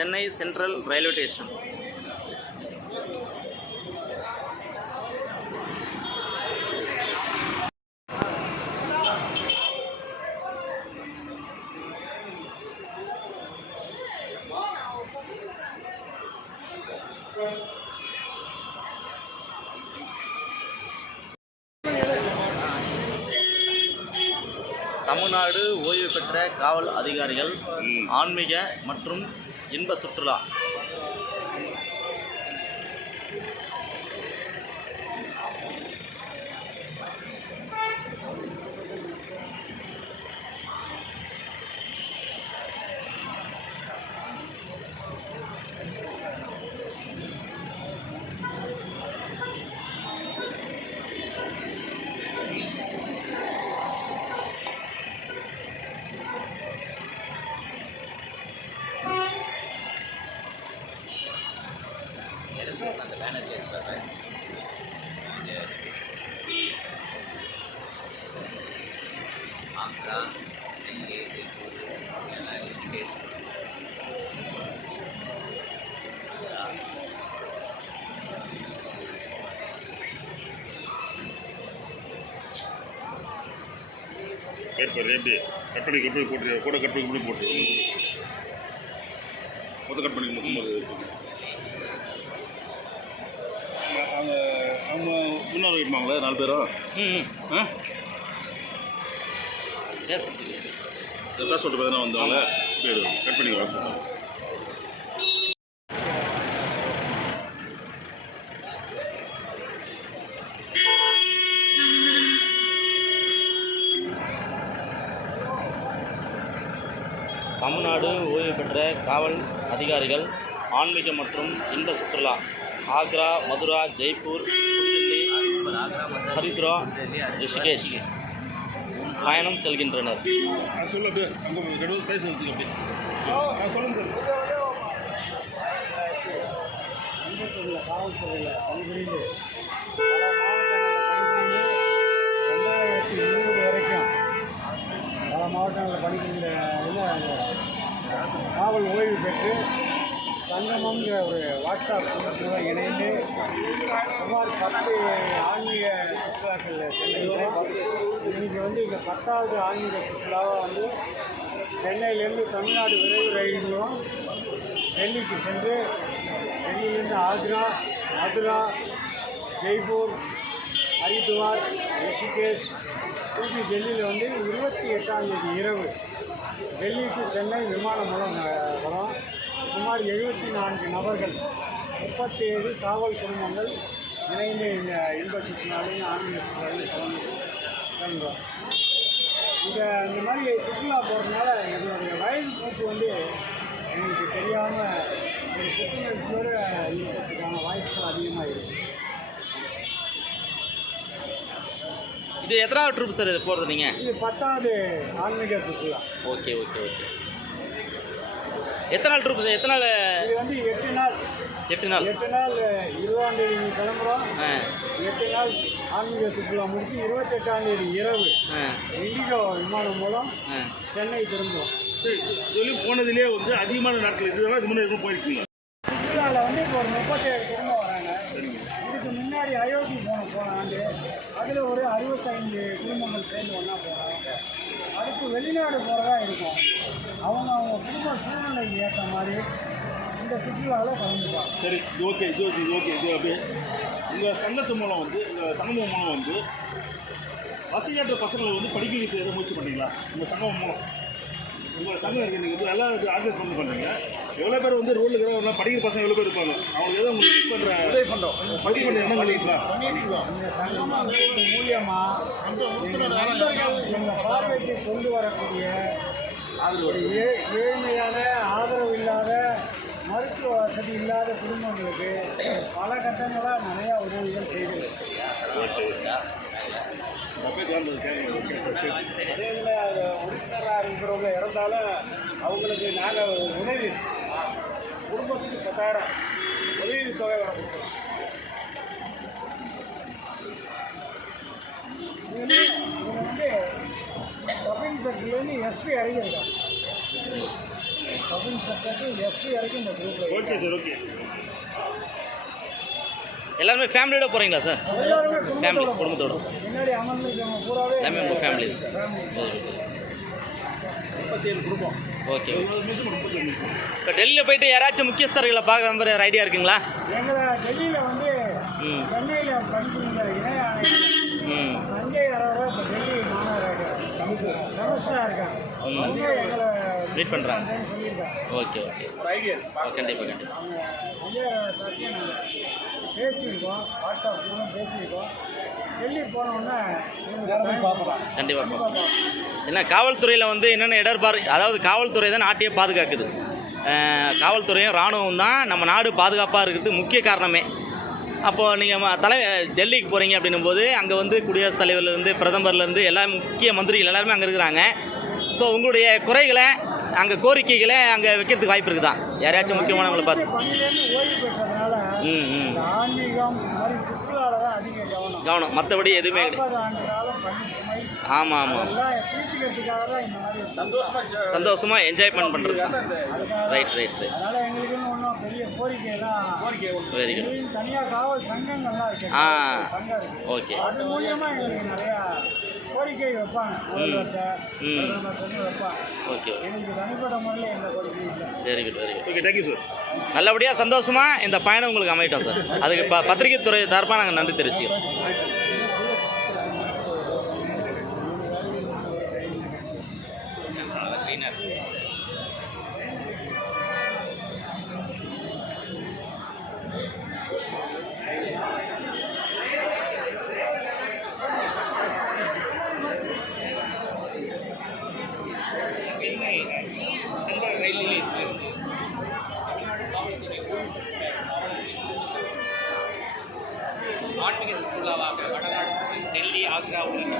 Chennai central railway station. Tamil Nadu ஓய்வு பெற்ற காவல் அதிகாரிகள் ஆன்மீக மற்றும் இன்ப சுற்றுலா. அந்த பேனர் எடுத்துறேன். ஆக்ரா, டெல்லி, எப்படி கட் பண்ணி போட்டு கூட கட் பண்ணி போட்டு மொத்தம் கட் பண்ணி அவங்க முன்னாள் வைப்பாங்களே 4 பேரும். பேச சொல்லிட்டு பார்த்தா வந்தாங்க பேர் கட் பண்ணி வர சொன்னாங்க. தமிழ்நாடு ஓய்வு பெற்ற காவல் அதிகாரிகள் ஆன்மீக மற்றும் இன்ப சுற்றுலா. ஆக்ரா, மதுரா, ஜெய்ப்பூர், புதுதில்லி, ஹரித்ரா, ரிஷிகேஷ் பயணம் செல்கின்றனர். காவல்துறையில் பணிபுரிந்து பல மாவட்டங்களில் பணிபுரிந்து 2020 வரைக்கும் பல மாவட்டங்களில் பணிபுரிந்த காவல் ஓய்வு பெற்று சங்கமங்கிற ஒரு வாட்ஸ்அப் குழுவில் இணைந்து சுமார் 10 ஆன்மீக சுற்றுலாக்கள் சென்னையில் இன்றைக்கி இங்கே 10வது ஆன்மீக சுற்றுலாவாக சென்னையிலேருந்து தமிழ்நாடு விரைவு ரயில் மூலம் டெல்லிக்கு சென்று டெல்லியிலேருந்து ஆக்ரா, மதுரா, ஜெய்ப்பூர், ஹரித்வார், ரிஷிகேஷ் திருப்பி டெல்லியில் 28ஆம் தேதி இரவு டெல்லிக்கு சென்னை விமானம் மூலம் வரும். சுமார் 74 நபர்கள் 37 காவல் குடும்பங்கள் இணைந்து இந்த இன்ப சுற்றுலாவையும் ஆன்மீக சுற்றுலாவையும் கிளம்புறோம். இந்த மாதிரி சுற்றுலா போகிறதுனால எங்களுடைய வயது போக்கு எங்களுக்கு தெரியாமல் ஒரு புத்துணர்ச்சியோடு இருக்கிறதுக்கான வாய்ப்புகள் அதிகமாக இருக்குது. இது எத்தனாவது ட்ரிப் சார் இது போகிறது நீங்கள்? இது 10வது ஆன்மீக சுற்றுலா. ஓகே. எத்தனை நாள் ட்ரிப்? எத்தனை நாள்? இது 8 நாள். 8 நாள். 20ஆம் தேதி கிளம்புறோம். 8 நாள் ஆன்மீக சுற்றுலா முடிச்சு 28ஆம் தேதி இரவு இண்டிகோ விமானம் மூலம் சென்னை திரும்புவோம். போனதுலேயே அதிகமான நாட்கள் இதெல்லாம் இது முன்னாடி போயிருக்கீங்க. சுற்றுலாவில் இப்போ ஒரு 37 குடும்பம் வராங்க. இதுக்கு முன்னாடி அயோத்தி போன ஆண்டு அதில் ஒரு 65 குடும்பங்கள் சேர்ந்து ஒன்றா போகிறாங்க. அடுத்து வெளிநாடு போகிறதா இருக்கும். அவங்க குடும்ப சூழ்நிலைக்கு ஏற்ற மாதிரி இந்த சுற்றுலாவில் கலந்துப்பாங்க. சரி, ஓகே. இது அப்படியே உங்கள் சங்கத்து மூலம் இந்த சங்கம் மூலம் வசதியற்ற பசங்களை படிக்க வைக்க எதாவது முயற்சி பண்ணுறீங்களா? உங்கள் சங்கம் மூலம் உங்கள் சங்கம் இருக்குது, நீங்கள் எல்லாம் ஆர்கனைஸ் பண்ணுறீங்க. எவ்வளோ பேர் ரோட்டில் இருக்கிற படிக்கிற பசங்க எவ்வளோ பேர் இருப்பாங்க? அவங்களுக்கு எதாவது உங்களுக்கு யூஸ் பண்ணுற பதிவு பண்ண என்ன பண்ணிக்கலாம்? இந்த சங்கம் மூலியமாக எங்கள் பார்வைக்கு கொண்டு வரக்கூடிய ஒரு ஏழ்மையான ஆதரவு இல்லாத மருத்துவ வசதி இல்லாத குடும்பங்களுக்கு பல கட்டங்களாக நிறையா உதவிகள் செய்து அதே இதில் உறுப்பினராக இருக்கிறவங்க இறந்தாலும் அவங்களுக்கு நாங்கள் உதவி குடும்பத்துக்கு 10,000 உதவி தொகை வர கொடுக்குறோம். இதில் சப் இன்ஸ்பெக்டர்லேருந்து எஸ்பி அறிஞர்கள் சப் இன்ஸ்பெக்டர் எஸ்பி வரைக்கும் இந்த குரூப்பில் ஓகே சார் ஓகே. எல்லாருமே ஃபேமிலியோட போகிறீங்களா சார்? எல்லாருமே ஃபேமிலி குடும்பத்தோட முன்னாடி அமர்ந்திருக்கவங்க பூராவே எல்லாமே உங்கள் ஃபேமிலி. ஃபேமிலி. 37 குடும்பம். ஓகே. 37 நிமிஷம். இப்போ டெல்லியில் போயிட்டு யாராச்சும் முக்கியஸ்தர்களை பார்க்குற மாதிரி ஐடியா இருக்குங்களா? எங்களை டெல்லியில் வந்து ம் சென்னையில் படிக்கிற இணை ஆணையர் ம் சஞ்சய் அரோரா இப்போ டெல்லி மாநகர கமிஷனராக இருக்காங்க. வந்து எங்களை மீட் பண்ணுறாங்க. சொல்லியிருக்காங்க. Okay okay. கண்டிப்பாக கண்டிப்பாக. அவங்க சஞ்சய் அரோரா சார்ட்டையும் நாங்கள் பேசியிருக்கோம், வாட்ஸ்அப்லாம் பேசியிருக்கோம். டெல்லி போனோன்னா பார்க்கலாம். கண்டிப்பாக. ஏன்னா காவல்துறையில் வந்து என்னென்ன இடர்பாடு, அதாவது காவல்துறை தான் நாட்டையே பாதுகாக்குது. காவல்துறையும் இராணுவம் தான் நம்ம நாடு பாதுகாப்பாக இருக்கிறதுக்கு முக்கிய காரணமே. அப்போது நீங்கள் டெல்லிக்கு போகிறீங்க அப்படின்னும் போது அங்கே வந்து குடியரசுத் தலைவர்லேருந்து பிரதமர்லேருந்து எல்லா முக்கிய மந்திரிகள் எல்லாருமே அங்கே இருக்கிறாங்க. ஸோ உங்களுடைய குறைகளை அங்கே கோரிக்கைகளை அங்கே வைக்கிறதுக்கு வாய்ப்பு இருக்குதா? யாரையாச்சும் முக்கியமானவங்களை பார்த்து? பணியிலேருந்து ஓய்வு பெற்றதுனால இந்த ஆன்மீகம் இந்த மாதிரி சுற்றுலாவில் தான் அதிக கவனம், மற்றபடி எதுவுமே கிடையாது. 40 ஆண்டு காலம் பணி சுமை ஆமாம் ஆமாம். எல்லாம் தீர்த்துக்கிறதுக்காக தான் இந்த மாதிரி சந்தோஷமாக என்ஜாய்மெண்ட் பண்ணுறது. அதுக்காக ரைட். அதனால் எங்களுக்குன்னு ஒன்றும் பெரிய கோரிக்கையெல்லாம் வெரி குட். தனியாக காவல் சங்கங்கள்லாம் இருக்கு. சங்கம் இருக்கு. ஓகே. அது மூலியமாக எங்களுக்கு நிறையா கோரிக்கை வைப்பாங்க. முதல்வர்கிட்ட பிரதமர்கிட்ட வைப்பாங்க. ஓகே. எங்களுக்கு தனிப்பட்ட முறையில் எந்த கோரிக்கையும் இல்லை. Very good. Okay, thank you sir. நல்லபடியாக சந்தோஷமாக இந்த பயணம் உங்களுக்கு அமையட்டும் சார். அதுக்கு பத்திரிகை துறை தரப்பாக நாங்கள் நன்றி தெரிவிச்சுக்கிறோம். ஆன்மீக சுற்றுலாவாக வடநாடு டெல்லி ஆக்ரா உள்ளிட்ட